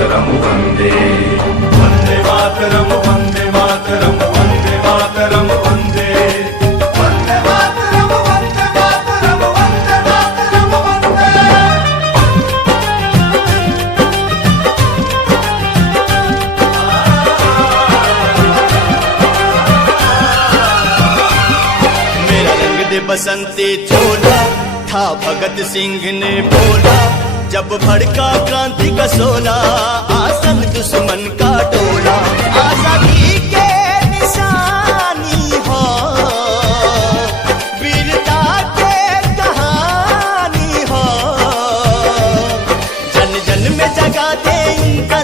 मातरम वंदे वंदे मातरम वंदे मातरम वंदे मातरम वंदे वंदे मातरम वंदे मातरम वंदे मातरम वंदे। मेरा रंग दे बसंती चोला था भगत सिंह ने बोला, जब भड़का क्रांति का सोला आसन दुश्मन का टोला। आजादी के निशानी हो, वीरता के कहानी हो, जन जन में जगा दे इनका